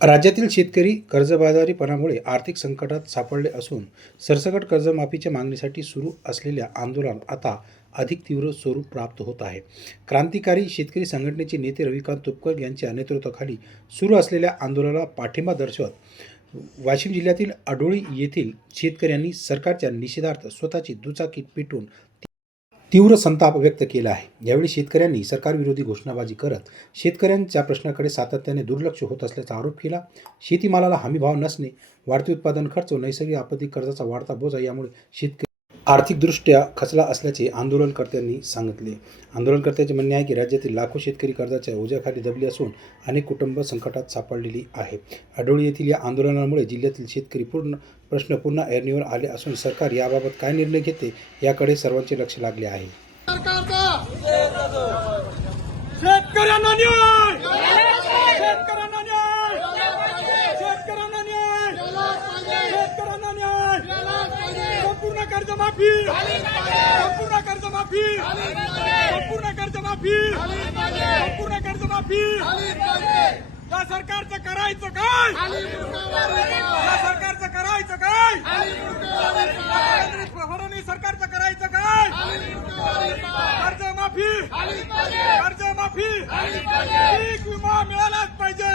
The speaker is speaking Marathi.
राज्यातील शेतकरी कर्जबाजारीपणामुळे आर्थिक संकटात सापडले असून सरसकट कर्जमाफीच्या मागणीसाठी सुरू असलेल्या आंदोलन आता अधिक तीव्र स्वरूप प्राप्त होत आहे. क्रांतिकारी शेतकरी संघटनेचे नेते रविकांत तुपकर यांच्या नेतृत्वाखाली सुरू असलेल्या आंदोलनाला पाठिंबा दर्शवत वाशिम जिल्ह्यातील अडोळी येथील शेतकऱ्यांनी सरकारच्या निषेधार्थ स्वतःची दुचाकी पेटवून तीव्र संताप व्यक्त केला आहे. यावेळी शेतकऱ्यांनी सरकारविरोधी घोषणाबाजी करत शेतकऱ्यांच्या प्रश्नाकडे सातत्याने दुर्लक्ष होत असल्याचा आरोप केला. शेतीमालाला हमीभाव नसणे, वाढते उत्पादन खर्च, नैसर्गिक आपत्ती, कर्जाचा वाढता बोजा यामुळे शेतकरी आर्थिकदृष्ट्या खचला असल्याचे आंदोलनकर्त्यांनी सांगितले. आंदोलनकर्त्यांचे म्हणणे आहे की राज्यातील लाखो शेतकरी कर्जाच्या ओझ्याखाली दबले असून अनेक कुटुंब संकटात सापडलेली आहे. अडोळी येथील या आंदोलनामुळे जिल्ह्यातील शेतकरी प्रश्न पुन्हा ऐरणीवर आले असून सरकार याबाबत काय निर्णय घेते याकडे सर्वांचे लक्ष लागले आहे. शेतकऱ्यांना न्याय, शेतकऱ्यांना न्याय, शेतकऱ्यांना न्याय, शेतकऱ्यांना न्याय, संपूर्ण कर्जमाफी, संपूर्ण कर्जमाफी, संपूर्ण कर्जमाफी, संपूर्ण कर्जमाफी. या सरकारचं करायचं काय? या सरकारचं करायचं काय? फडणवीस सरकारचं करायचं काय? कर्जमाफी, कर्जमाफी, पीक विमा मिळालाच पाहिजे.